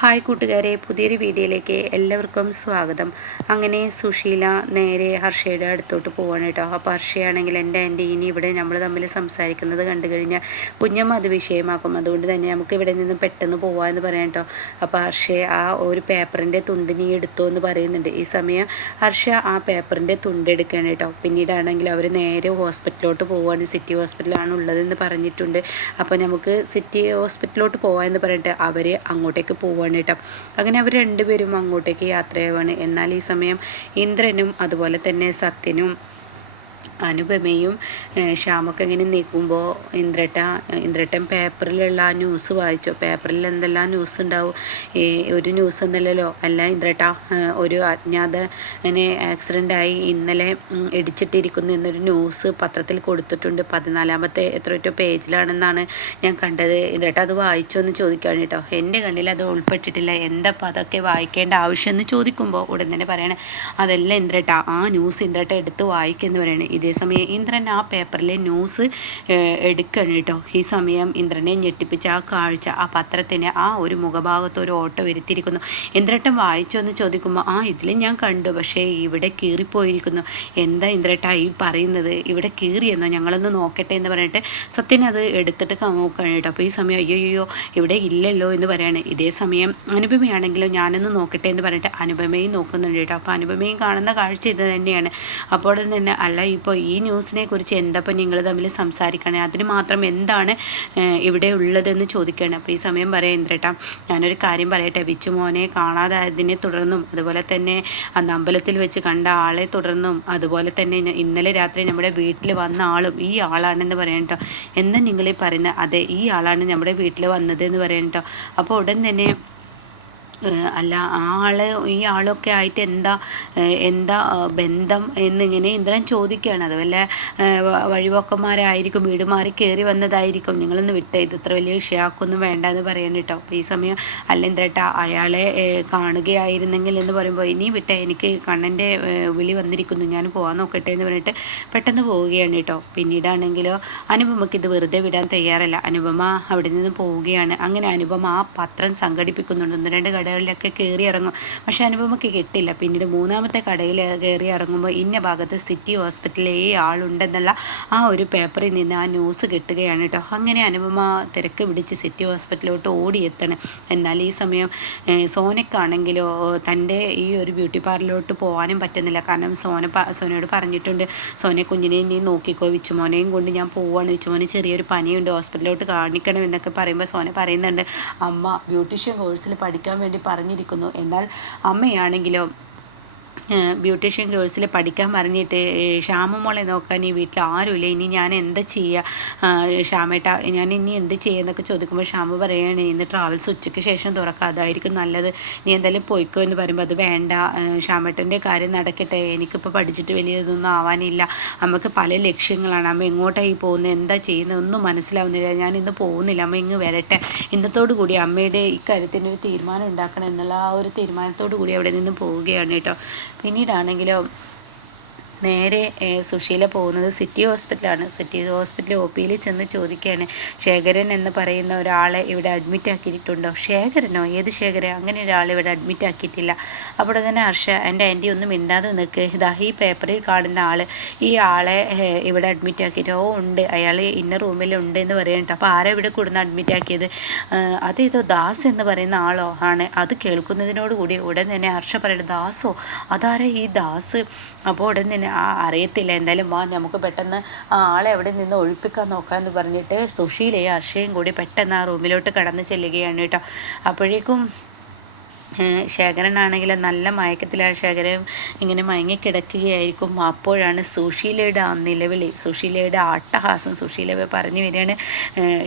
Hi കൂട്ടുകാരെ, പുതിയൊരു വീഡിയോയിലേക്ക് എല്ലാവർക്കും സ്വാഗതം. അങ്ങനെ സുശീല നേരെ ഹർഷയുടെ അടുത്തോട്ട് പോവാണ് കേട്ടോ. അപ്പോൾ ഹർഷയാണെങ്കിൽ എൻ്റെ ആൻറ്റി ഇനി ഇവിടെ നമ്മൾ തമ്മിൽ സംസാരിക്കുന്നത് കണ്ടു കഴിഞ്ഞാൽ കുഞ്ഞമ്മ അത് വിഷയമാക്കും, അതുകൊണ്ട് തന്നെ നമുക്ക് ഇവിടെ നിന്ന് പെട്ടെന്ന് പോവാമെന്ന് പറയാം കേട്ടോ. അപ്പോൾ ഹർഷയെ ആ ഒരു പേപ്പറിൻ്റെ തുണ്ട് നീ എടുത്തോ എന്ന് പറയുന്നുണ്ട്. ഈ സമയം ഹർഷ ആ പേപ്പറിൻ്റെ തുണ്ട് എടുക്കുകയാണ് കേട്ടോ. പിന്നീടാണെങ്കിൽ അവർ നേരെ ഹോസ്പിറ്റലിലോട്ട് പോവുകയാണ്. സിറ്റി ഹോസ്പിറ്റലാണ് ഉള്ളതെന്ന് പറഞ്ഞിട്ടുണ്ട്. അപ്പോൾ നമുക്ക് സിറ്റി ഹോസ്പിറ്റലിലോട്ട് പോകാമെന്ന് പറഞ്ഞിട്ട് അവർ അങ്ങോട്ടേക്ക് പോവുകയാണ് കേട്ടോ. അങ്ങനെ അവർ രണ്ടുപേരും അങ്ങോട്ടേക്ക് യാത്രയാവാണ്. എന്നാൽ ഈ സമയം ഇന്ദ്രനും അതുപോലെ തന്നെ സത്യനും അനുപമയും ശ്യാമൊക്കെ ഇങ്ങനെ നിൽക്കുമ്പോൾ ഇന്ദ്രട്ടൻ പേപ്പറിലുള്ള ആ ന്യൂസ് വായിച്ചോ. പേപ്പറിൽ എന്തെല്ലാം ന്യൂസ് ഉണ്ടാവും, ഒരു ന്യൂസ് എന്നല്ലല്ലോ. അല്ല ഇന്ദ്രട്ട, ഒരു അജ്ഞാതനെ ആക്സിഡൻ്റായി ഇന്നലെ ഇടിച്ചിട്ടിരിക്കുന്നു എന്നൊരു ന്യൂസ് പത്രത്തിൽ കൊടുത്തിട്ടുണ്ട്. 14ാമത്തെ എത്രയോ പേജിലാണെന്നാണ് ഞാൻ കണ്ടത്. ഇന്ദ്രട്ട അത് വായിച്ചോ എന്ന് ചോദിക്കുകയാണ് കേട്ടോ. എൻ്റെ കണ്ണിൽ അത് ഉൾപ്പെട്ടിട്ടില്ല, എന്താ അപ്പം അതൊക്കെ വായിക്കേണ്ട ആവശ്യം എന്ന് ചോദിക്കുമ്പോൾ ഉടൻ തന്നെ പറയണേ, അതല്ല ഇന്ദ്രട്ട, ആ ന്യൂസ് ഇന്ദ്രട്ട എടുത്ത് വായിക്കുമെന്ന് പറയണേ. ഇതേസമയം ഇന്ദ്രൻ ആ പേപ്പറിലെ ന്യൂസ് എടുക്കണം കേട്ടോ. ഈ സമയം ഇന്ദ്രനെ ഞെട്ടിപ്പിച്ച ആ കാഴ്ച, ആ പത്രത്തിന് ആ ഒരു മുഖഭാഗത്ത് ഒരു ഓട്ടോ വരുത്തിയിരിക്കുന്നു. ഇന്ദ്രട്ടൻ വായിച്ചോ എന്ന് ചോദിക്കുമ്പോൾ ഇതിൽ ഞാൻ കണ്ടു, പക്ഷേ ഇവിടെ കീറിപ്പോയിരിക്കുന്നു. എന്താ ഇന്ദ്രട്ട ഈ പറയുന്നത്, ഇവിടെ കീറിയെന്നോ, ഞങ്ങളൊന്ന് നോക്കട്ടെ എന്ന് പറഞ്ഞിട്ട് സത്യൻ അത് എടുത്തിട്ട് നോക്കണം കേട്ടോ. അപ്പോൾ ഈ സമയം അയ്യോ ഇവിടെ ഇല്ലല്ലോ എന്ന് പറയാണ്. ഇതേ സമയം അനുപമയാണെങ്കിലോ ഞാനൊന്ന് നോക്കട്ടെ എന്ന് പറഞ്ഞിട്ട് അനുപമയും നോക്കുന്നുണ്ട് കേട്ടോ. അപ്പോൾ അനുപമയും കാണുന്ന കാഴ്ച ഇത് തന്നെയാണ്. അപ്പോൾ തന്നെ അല്ല, ഇപ്പോൾ ഈ ന്യൂസിനെ കുറിച്ച് എന്തപ്പം നിങ്ങൾ തമ്മിൽ സംസാരിക്കണേ, അതിന് മാത്രം എന്താണ് ഇവിടെ ഉള്ളതെന്ന് ചോദിക്കുകയാണ്. അപ്പോൾ ഈ സമയം പറയാം ഇന്ദ്രേട്ടാ, ഞാനൊരു കാര്യം പറയട്ടെ, വിച്ചുമോനെ കാണാതായതിനെ തുടർന്നും അതുപോലെ തന്നെ അന്ന് അമ്പലത്തിൽ വെച്ച് കണ്ട ആളെ തുടർന്നും അതുപോലെ തന്നെ ഇന്നലെ രാത്രി നമ്മുടെ വീട്ടിൽ വന്ന ആളും ഈ ആളാണെന്ന് പറയാം കേട്ടോ. എന്താ നിങ്ങളീ പറയുന്നത്? അതെ, ഈ ആളാണ് നമ്മുടെ വീട്ടിൽ വന്നത് എന്ന് പറയാം കേട്ടോ. അപ്പോൾ ഉടൻ തന്നെ അല്ല, ഈ ആളൊക്കെ ആയിട്ട് എന്താ ബന്ധം എന്നിങ്ങനെ ഇന്ദ്രൻ ചോദിക്കുകയാണ്. അത് വല്ല വഴിപോക്കന്മാരായിരിക്കും, വീട് മാറി കയറി വന്നതായിരിക്കും, നിങ്ങളൊന്ന് വിട്ടേ, ഇത് ഇത്ര വലിയ വിഷയമാക്കൊന്നും വേണ്ട എന്ന് പറയാൻ കേട്ടോ. അപ്പോൾ ഈ സമയം അല്ല ഇന്ദ്രേട്ട, അയാളെ കാണുകയായിരുന്നെങ്കിൽ എന്ന് പറയുമ്പോൾ ഇനി വിട്ടേ, എനിക്ക് കണ്ണൻ്റെ വിളി വന്നിരിക്കുന്നു, ഞാൻ പോകാൻ നോക്കട്ടെ എന്ന് പറഞ്ഞിട്ട് പെട്ടെന്ന് പോവുകയാണ് കേട്ടോ. പിന്നീടാണെങ്കിലോ അനുപമയ്ക്ക് ഇത് വെറുതെ വിടാൻ തയ്യാറല്ല. അനുപമ അവിടെ നിന്ന് പോവുകയാണ്. അങ്ങനെ അനുപമ ആ പത്രം സംഘടിപ്പിക്കുന്നുണ്ട്. 1-2 കടകളിലൊക്കെ കയറി ഇറങ്ങും, പക്ഷെ അനുപമയ്ക്ക് കിട്ടില്ല. പിന്നീട് 3ാമത്തെ കടയിൽ കയറി ഇറങ്ങുമ്പോൾ ഇന്ന ഭാഗത്ത് സിറ്റി ഹോസ്പിറ്റലിൽ ഈ ആളുണ്ടെന്നുള്ള ആ ഒരു പേപ്പറിൽ നിന്ന് ആ ന്യൂസ് കിട്ടുകയാണ് കേട്ടോ. അങ്ങനെ അനുപമ തിരക്ക് പിടിച്ച് സിറ്റി ഹോസ്പിറ്റലിലോട്ട് ഓടിയെത്തണം. എന്നാൽ ഈ സമയം സോനയ്ക്കാണെങ്കിലോ തൻ്റെ ഈ ഒരു ബ്യൂട്ടി പാർലറിലോട്ട് പോകാനും പറ്റുന്നില്ല. കാരണം സോനയോട് പറഞ്ഞിട്ടുണ്ട്, സോനെ കുഞ്ഞിനെ നീ നോക്കിക്കോ, വിച്ചുമോനെയും കൊണ്ട് ഞാൻ പോവാണ്, വിച്ചുമോന് ചെറിയൊരു പനിയുണ്ട്, ഹോസ്പിറ്റലിലോട്ട് കാണിക്കണം എന്നൊക്കെ പറയുമ്പോൾ സോന പറയുന്നുണ്ട്, അമ്മ ബ്യൂട്ടീഷ്യൻ കോഴ്സിൽ പഠിക്കാൻ വേണ്ടി പറഞ്ഞിരിക്കുന്നു. എന്നാൽ അമ്മയാണെങ്കിലോ ബ്യൂട്ടീഷ്യൻ കോഴ്സിൽ പഠിക്കാൻ പറഞ്ഞിട്ട് ശ്യാമമോളെ നോക്കാൻ ഈ വീട്ടിൽ ആരുമില്ല, ഇനി ഞാൻ എന്താ ചെയ്യുക ശ്യാമേട്ട, ഞാൻ ഇനി എന്ത് ചെയ്യുന്നൊക്കെ ചോദിക്കുമ്പോൾ ശ്യാമ പറയുകയാണ്, ഇന്ന് ട്രാവൽസ് ഉച്ചയ്ക്ക് ശേഷം തുറക്കുക, അതായിരിക്കും നല്ലത്, നീ എന്തായാലും പോയിക്കോ എന്ന് പറയുമ്പോൾ അത് വേണ്ട, ശ്യാമേട്ടൻ്റെ കാര്യം നടക്കട്ടെ, എനിക്കിപ്പോൾ പഠിച്ചിട്ട് വലിയതൊന്നും ആവാനില്ല, അമ്മക്ക് പല ലക്ഷ്യങ്ങളാണ്, അമ്മ എങ്ങോട്ടായി പോകുന്നത്, എന്താ ചെയ്യുന്നത് ഒന്നും മനസ്സിലാവുന്നില്ല, ഞാൻ ഇന്ന് പോകുന്നില്ല, അമ്മ ഇങ്ങ് വരട്ടെ, ഇന്നത്തോടു കൂടി അമ്മയുടെ ഇക്കാര്യത്തിനൊരു തീരുമാനം ഉണ്ടാക്കണം എന്നുള്ള ആ ഒരു തീരുമാനത്തോടു കൂടി അവിടെ നിന്ന് പോവുകയാണ് കേട്ടോ. പിന്നീടാണെങ്കിലോ നേരെ സുശീല പോകുന്നത് സിറ്റി ഹോസ്പിറ്റലാണ്. സിറ്റി ഹോസ്പിറ്റൽ OPയിൽ ചെന്ന് ചോദിക്കുകയാണ്, ശേഖരൻ എന്ന് പറയുന്ന ഒരാളെ ഇവിടെ അഡ്മിറ്റ് ആക്കിയിട്ടുണ്ടോ? ശേഖരനോ? ഏത് ശേഖരൻ? അങ്ങനെ ഒരാൾ ഇവിടെ അഡ്മിറ്റ് ആക്കിയിട്ടില്ല. അവിടെ തന്നെ ഹർഷ, എൻ്റെ ആൻറ്റി ഒന്നും മിണ്ടാതെ നിൽക്ക്, ഇതാ ഈ പേപ്പറിൽ കാണുന്ന ആൾ, ഈ ആളെ ഇവിടെ അഡ്മിറ്റ് ആക്കിയിട്ട് ഉണ്ട്, അയാൾ ഇന്ന റൂമിലുണ്ട് എന്ന് പറയുന്നുണ്ട്. അപ്പോൾ ആരാ ഇവിടെ കൂടുന്ന അഡ്മിറ്റ് ആക്കിയത്? അതേതോ ദാസ് എന്ന് പറയുന്ന ആളോ ആണ്. അത് കേൾക്കുന്നതിനോടുകൂടി ഉടൻ തന്നെ ഹർഷ പറയുന്നത്, ദാസോ? അതാരാ ഈ ദാസ്? അപ്പോൾ ഉടൻ തന്നെ അറിയത്തില്ല, എന്തായാലും വാ നമുക്ക് പെട്ടെന്ന് ആ ആളെ എവിടെ നിന്ന് ഒഴിപ്പിക്കാൻ നോക്കാമെന്ന് പറഞ്ഞിട്ട് സുശീലയും ഹർഷയും കൂടി പെട്ടെന്ന് ആ റൂമിലോട്ട് കടന്ന് ചെല്ലുകയാണ് കേട്ടോ. അപ്പോഴേക്കും ശേഖരനാണെങ്കിൽ നല്ല മയക്കത്തിലാണ്. ശേഖരൻ ഇങ്ങനെ മയങ്ങിക്കിടക്കുകയായിരിക്കും. അപ്പോഴാണ് സുശീലയുടെ ആ നിലവിളി, സുശീലയുടെ അട്ടഹാസം. സുശീല പറഞ്ഞു വരികയാണ്,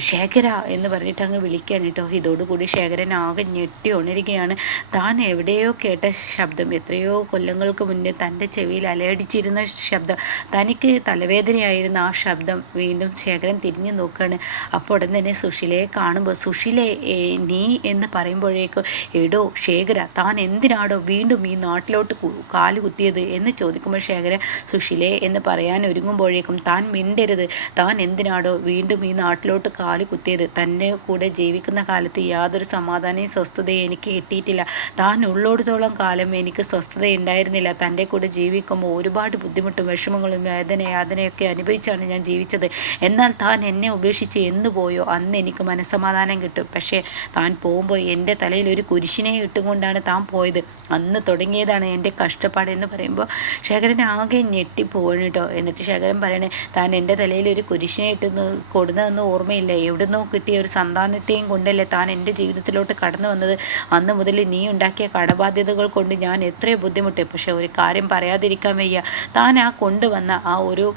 ശേഖര എന്ന് പറഞ്ഞിട്ട് അങ്ങ് വിളിക്കുകയാണ് കേട്ടോ. ഇതോടുകൂടി ശേഖരൻ ആകെ ഞെട്ടി ഉണരുകയാണ്. താൻ എവിടെയോ കേട്ട ശബ്ദം, എത്രയോ കൊല്ലങ്ങൾക്ക് മുന്നേ തൻ്റെ ചെവിയിൽ അലയടിച്ചിരുന്ന ശബ്ദം, തനിക്ക് തലവേദനയായിരുന്ന ആ ശബ്ദം വീണ്ടും ശേഖരൻ തിരിഞ്ഞു നോക്കുകയാണ്. അപ്പോൾ ഉടൻ തന്നെ സുശീലയെ കാണുമ്പോൾ, സുശീലേ നീ എന്ന് പറയുമ്പോഴേക്കും, എടോ ശേഖര താൻ എന്തിനാടോ വീണ്ടും ഈ നാട്ടിലോട്ട് കാല് കുത്തിയത് എന്ന് ചോദിക്കുമ്പോൾ ശേഖര സുശീലേ എന്ന് പറയാൻ ഒരുങ്ങുമ്പോഴേക്കും താൻ മിണ്ടരുത്, താൻ എന്തിനാടോ വീണ്ടും ഈ നാട്ടിലോട്ട് കാല് കുത്തിയത്, തന്നെ കൂടെ ജീവിക്കുന്ന കാലത്ത് യാതൊരു സമാധാനവും സ്വസ്ഥതയും എനിക്ക് കിട്ടിയിട്ടില്ല, താൻ ഉള്ളോടത്തോളം കാലം എനിക്ക് സ്വസ്ഥത ഉണ്ടായിരുന്നില്ല, തൻ്റെ കൂടെ ജീവിക്കുമ്പോൾ ഒരുപാട് ബുദ്ധിമുട്ടും വിഷമങ്ങളും യാതനയൊക്കെ അനുഭവിച്ചാണ് ഞാൻ ജീവിച്ചത്, എന്നാൽ താൻ എന്നെ ഉപേക്ഷിച്ച് എന്ന് പോയോ അന്ന് എനിക്ക് മനസ്സമാധാനം കിട്ടും, പക്ഷേ താൻ പോകുമ്പോൾ എൻ്റെ തലയിൽ ഒരു കുരിശിനെ ഇട്ടുകൊണ്ടാണ് താൻ പോയത്, അന്ന് തുടങ്ങിയതാണ് എൻ്റെ കഷ്ടപ്പാട് എന്ന് പറയുമ്പോൾ ശേഖരൻ ആകെ ഞെട്ടിപ്പോവാണ് കേട്ടോ. എന്നിട്ട് ശേഖരൻ പറയണേ, താൻ എൻ്റെ തലയിൽ ഒരു കുരിശിനെ ഇട്ടെന്ന് കൊടുന്നതെന്ന് ഓർമ്മയില്ല, എവിടുന്നോ കിട്ടിയ ഒരു സന്താനത്തെയും കൊണ്ടല്ലേ താൻ എൻ്റെ ജീവിതത്തിലോട്ട് കടന്നു വന്നത്, അന്ന് മുതൽ നീ ഉണ്ടാക്കിയ കടബാധ്യതകൾ കൊണ്ട് ഞാൻ എത്രയോ ബുദ്ധിമുട്ട്, പക്ഷെ ഒരു കാര്യം പറയാതിരിക്കാൻ വയ്യ, താൻ ആ കൊണ്ടുവന്ന ആ ഒരു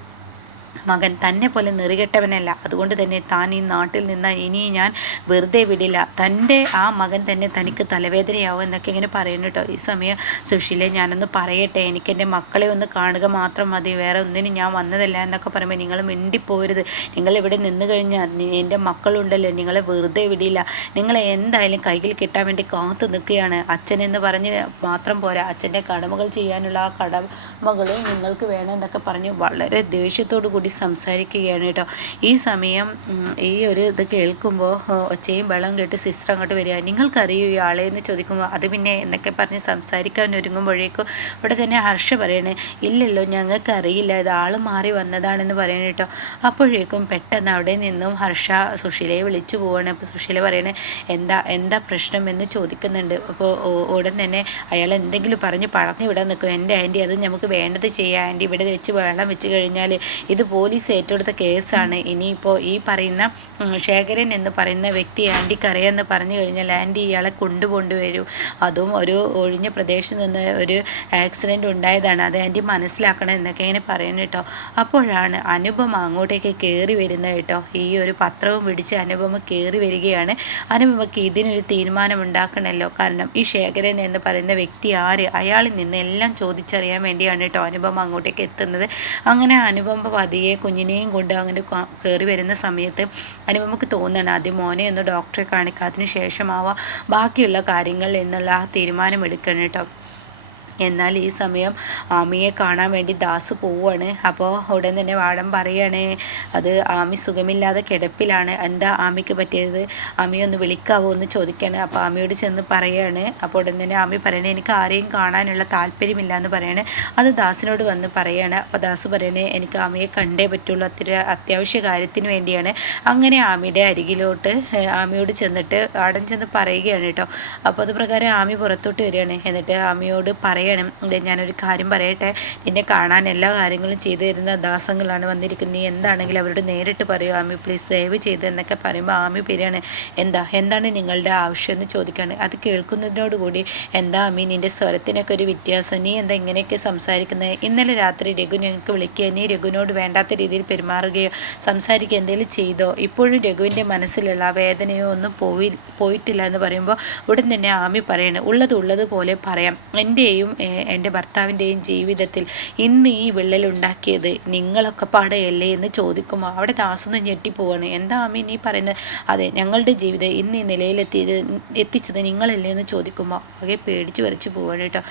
മകൻ തന്നെ പോലെ നെറികെട്ടവനല്ല, അതുകൊണ്ട് തന്നെ താൻ ഈ നാട്ടിൽ നിന്ന് ഇനി ഞാൻ വെറുതെ വിടില്ല, തൻ്റെ ആ മകൻ തന്നെ തനിക്ക് തലവേദനയാവും എന്നൊക്കെ ഇങ്ങനെ പറയുന്നു കേട്ടോ. ഈ സമയം സുശീലെ ഞാനൊന്ന് പറയട്ടെ, എനിക്ക് എൻ്റെ മക്കളെ ഒന്ന് കാണുക മാത്രം മതി, വേറെ ഒന്നിനും ഞാൻ വന്നതല്ല എന്നൊക്കെ പറയുമ്പോൾ നിങ്ങൾ മിണ്ടിപ്പോരുത്, നിങ്ങൾ ഇവിടെ നിന്ന് കഴിഞ്ഞാൽ എൻ്റെ മക്കളുണ്ടല്ലോ നിങ്ങളെ വെറുതെ വിടില്ല, നിങ്ങളെ എന്തായാലും കൈയിൽ കിട്ടാൻ വേണ്ടി കാത്തു നിൽക്കുകയാണ്, അച്ഛൻ എന്ന് പറഞ്ഞ് മാത്രം പോരാ, അച്ഛൻ്റെ കടമകൾ ചെയ്യാനുള്ള ആ കടമകൾ നിങ്ങൾക്ക് വേണം എന്നൊക്കെ പറഞ്ഞ് വളരെ ദേഷ്യത്തോടു കൂടി സംസാരിക്കുകയാണ് കേട്ടോ. ഈ സമയം ഈ ഒരു ഇത് കേൾക്കുമ്പോൾ ഒച്ചയും വെള്ളം കേട്ട് സിസ്റ്റർ അങ്ങോട്ട് വരിക, നിങ്ങൾക്കറിയൂ ഈ ആളെ എന്ന് ചോദിക്കുമ്പോൾ അത് പിന്നെ എന്നൊക്കെ പറഞ്ഞ് സംസാരിക്കാൻ ഒരുങ്ങുമ്പോഴേക്കും ഇവിടെ തന്നെ ഹർഷ പറയണേ, ഇല്ലല്ലോ ഞങ്ങൾക്ക് അറിയില്ല, ഇത് ആൾ മാറി വന്നതാണെന്ന് പറയണ കേട്ടോ. അപ്പോഴേക്കും പെട്ടെന്ന് അവിടെ നിന്നും ഹർഷ സുശീലയെ വിളിച്ചു പോവാണ്. അപ്പോൾ സുശീല പറയണേ, എന്താ പ്രശ്നം എന്ന് ചോദിക്കുന്നുണ്ട്. അപ്പോൾ ഉടൻ തന്നെ അയാൾ എന്തെങ്കിലും പറഞ്ഞു വിടാൻ നിൽക്കും, എൻ്റെ ആൻറ്റി അത് നമുക്ക് വേണ്ടത് ചെയ്യാം ആൻറ്റി, ഇവിടെ വെച്ച് വെള്ളം വെച്ച് കഴിഞ്ഞാൽ ഇത് പോലീസ് ഏറ്റെടുത്ത കേസാണ്, ഇനിയിപ്പോൾ ഈ പറയുന്ന ശേഖരൻ എന്ന് പറയുന്ന വ്യക്തി ആൻറ്റിക്ക് അറിയാമെന്ന് പറഞ്ഞു കഴിഞ്ഞാൽ ആൻറ്റി ഇയാളെ കൊണ്ടുപോണ്ടി വരും, അതും ഒരു ഒഴിഞ്ഞ പ്രദേശത്ത് നിന്ന് ഒരു ആക്സിഡൻറ്റ് ഉണ്ടായതാണ്, അത് ആൻറ്റി മനസ്സിലാക്കണം എന്നൊക്കെ ഇങ്ങനെ പറയുന്നു കേട്ടോ. അപ്പോഴാണ് അനുപമ അങ്ങോട്ടേക്ക് കയറി വരുന്നത് കേട്ടോ. ഈ ഒരു പത്രവും പിടിച്ച് അനുപമ കയറി വരികയാണ്. അനുപമയ്ക്ക് ഇതിനൊരു തീരുമാനം ഉണ്ടാക്കണമല്ലോ, കാരണം ഈ ശേഖരൻ എന്ന് പറയുന്ന വ്യക്തി ആര്, അയാളിൽ നിന്ന് എല്ലാം ചോദിച്ചറിയാൻ വേണ്ടിയാണ് കേട്ടോ അനുപമ അങ്ങോട്ടേക്ക് എത്തുന്നത്. അങ്ങനെ അനുപമ പതിയെ കുഞ്ഞിനെയും കൊണ്ട് അങ്ങനെ കയറി വരുന്ന സമയത്ത് അനുപമയ്ക്ക് തോന്നുകയാണ് ആദ്യം മോനെ ഒന്ന് ഡോക്ടറെ കാണിക്കുക, അതിന് ശേഷമാവാം ബാക്കിയുള്ള കാര്യങ്ങൾ എന്നുള്ള ആ തീരുമാനം എടുക്കണം കേട്ടോ. എന്നാൽ ഈ സമയം ആമിയെ കാണാൻ വേണ്ടി ദാസ് പോവുകയാണ്. അപ്പോൾ ഉടൻ തന്നെ വാടൻ പറയുകയാണ്, അത് ആമി സുഖമില്ലാതെ കിടപ്പിലാണ്, എന്താ ആമിക്ക് പറ്റിയത്, ആമിയെ ഒന്ന് വിളിക്കാവോ എന്ന് ചോദിക്കുകയാണ്. അപ്പോൾ ആമിയോട് ചെന്ന് പറയുകയാണ്. അപ്പോൾ ഉടൻ തന്നെ ആമി പറയണേ, എനിക്ക് ആരെയും കാണാനുള്ള താല്പര്യമില്ല എന്ന് പറയണേ. അത് ദാസിനോട് വന്ന് പറയുകയാണ്. അപ്പോൾ ദാസ് പറയണേ, എനിക്ക് ആമിയെ കണ്ടേ പറ്റുള്ളൂ, അത്യാവശ്യ കാര്യത്തിന് വേണ്ടിയാണ്. അങ്ങനെ ആമിയുടെ അരികിലോട്ട് ആമിയോട് ചെന്നിട്ട് വാടൻ ചെന്ന് പറയുകയാണ് കേട്ടോ. അപ്പോൾ അത് പ്രകാരം ആമി പുറത്തോട്ട് വരികയാണ്. എന്നിട്ട് ആമിയോട് പറയണം, ഞാനൊരു കാര്യം പറയട്ടെ, നിന്നെ കാണാൻ എല്ലാ കാര്യങ്ങളും ചെയ്തു തരുന്ന ദാസങ്ങളാണ് വന്നിരിക്കുന്നത്, നീ എന്താണെങ്കിലും അവരോട് നേരിട്ട് പറയൂ ആമി പ്ലീസ് ദയവ് ചെയ്ത് എന്നൊക്കെ പറയുമ്പോൾ ആമി പേരാണ്, എന്താണ് നിങ്ങളുടെ ആവശ്യം എന്ന് ചോദിക്കുകയാണ്. അത് കേൾക്കുന്നതിനോടുകൂടി എന്താ ആമി നിൻ്റെ സ്വരത്തിനൊക്കെ ഒരു വ്യത്യാസം, നീ എന്താ ഇങ്ങനെയൊക്കെ സംസാരിക്കുന്നത്, ഇന്നലെ രാത്രി രഘു ഞങ്ങൾക്ക് വിളിക്കുക, നീ രഘുവിനോട് വേണ്ടാത്ത രീതിയിൽ പെരുമാറുകയോ സംസാരിക്കുക എന്തെങ്കിലും ചെയ്തോ, ഇപ്പോഴും രഘുവിൻ്റെ മനസ്സിലുള്ള വേദനയോ ഒന്നും പോയിട്ടില്ല എന്ന് പറയുമ്പോൾ ഉടൻ തന്നെ ആമി പറയണം, ഉള്ളതുപോലെ പറയാം, എൻ്റെയും എൻ്റെ ഭർത്താവിൻ്റെയും ജീവിതത്തിൽ ഇന്ന് ഈ വിള്ളലുണ്ടാക്കിയത് നിങ്ങളൊക്കെ പാടെയല്ലേ എന്ന് ചോദിക്കുമ്പോൾ അവിടെ ദാസൊന്ന് ഞെട്ടിപ്പോവാണ്. എന്താ ആമി നീ പറയുന്നത്, അതെ ഞങ്ങളുടെ ജീവിതം ഇന്ന് ഈ നിലയിലെത്തിച്ചത് നിങ്ങളല്ലേ എന്ന് ചോദിക്കുമ്പോൾ ആകെ പേടിച്ച് വരച്ച് പോവാണ് കേട്ടോ.